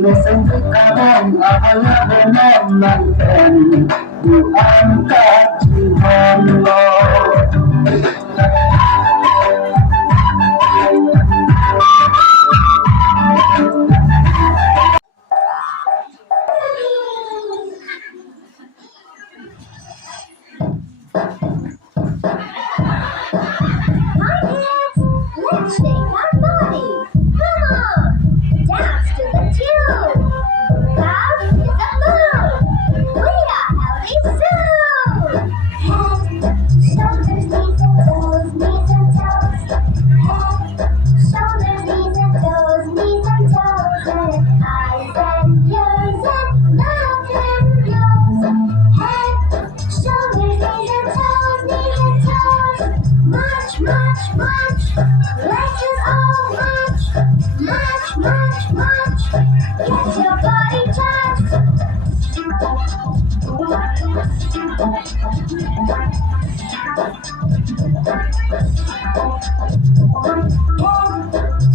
Listen to kawan ahalabanan natin diangkat Tuhan lo. Let's shake our body. Come on, dance to the tune. Love is a mood. We are healthy soon. Head, shoulders, knees and toes, knees and toes. Head, shoulders, knees and toes, knees and toes. And eyes and ears and mouth and nose. Head, shoulders, knees and toes, knees and toes. March, march, march. Let's just all march. March, march, march. Get your body touched.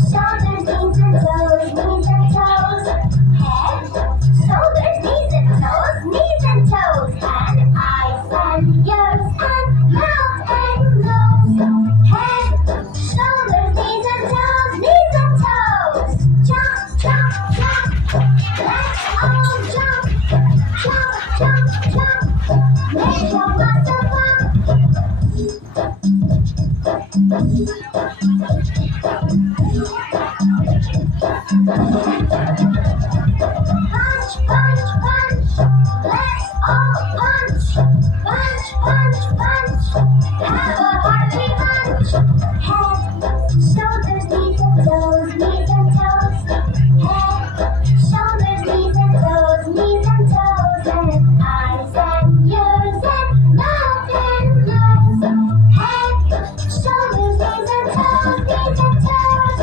Shoulders, knees and toes, knees and toes. Head, shoulders, knees and toes, knees and toes. And eyes and ears and mouth and nose. Head, shoulders, knees and toes, knees and toes. Jump, jump, jump. Let's all jump. Jump, jump, jump. Make your muscle pump. Punch, punch, punch. Let's all punch. Punch, punch, punch. Have a hearty punch. Head, shoulders, knees and toes, knees and toes. Head, shoulders, knees and toes, knees and toes. And eyes and ears and mouth and nose. Head, shoulders, knees and toes, knees and toes.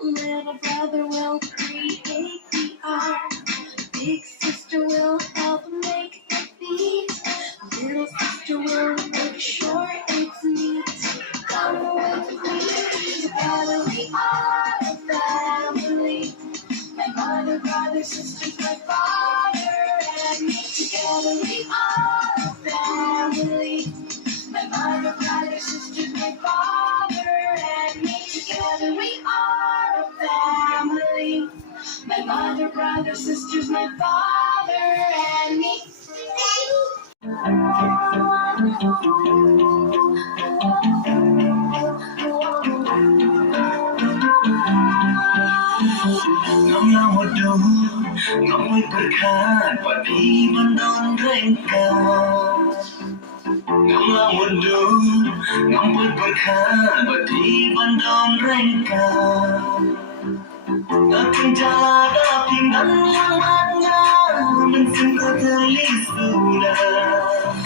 Little brother will create the art. Big sister will help make the beat. Little sister will make sure it's neat. Come with me, together we are a family. mother, brother, sisters, my father, and me. Together we are a family. My mother, brother, sisters, my father, and me. Together we are a family. My mother, brother, sisters, my father, and me. ngắm lao một đầu ngắm mây bật khát và đi ban đón rèn cao ngắm lao một đầu ngắm mây bật khát và đi ban đón rèn cao akan jaga pinggan yang mana mensentuh telis sudah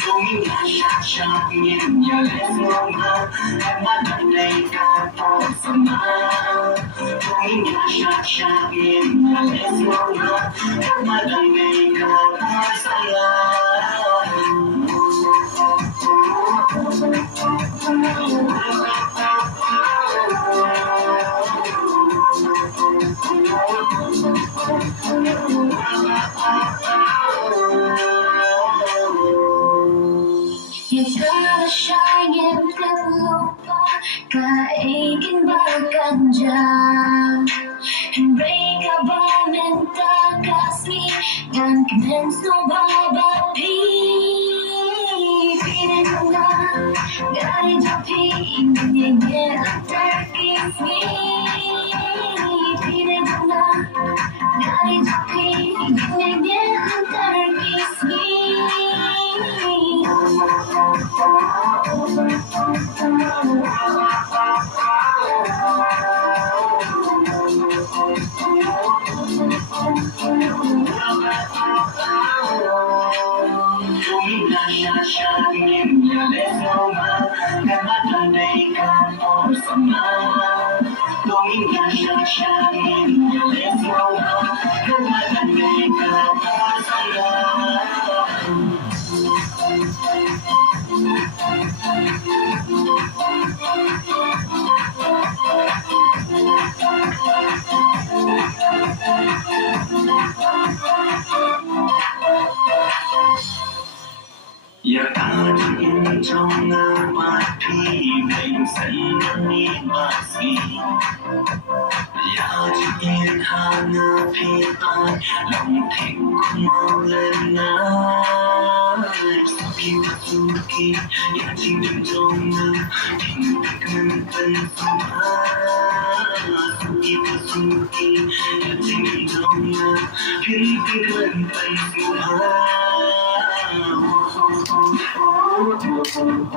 Kungin syak-syak ya lesmona Mana mereka bersama Kungin syak-syak ya lesmona Mana mereka bersama You gotta shine and lupa Kaikin berganja And break a bomb and takasmi Gan kemen babapi Pinaganga Gari japi Ingin terkis me Pinaganga Gari japi Ingin terkis meอย่าตาที่อินจงงามมาพี่เบ่งสันนี้มาสีอย่าที่อินหางาพี่ตายลองทิ้งคุณมองเลยนะสักพี่ว่าสุกี้อย่าที่อินจงงามทิ้งไปกันเป็นสมาสักพี่ว่าสุกี้อย่าที่อินจงงามทิ้งไปกันเป็นสมา Thank you.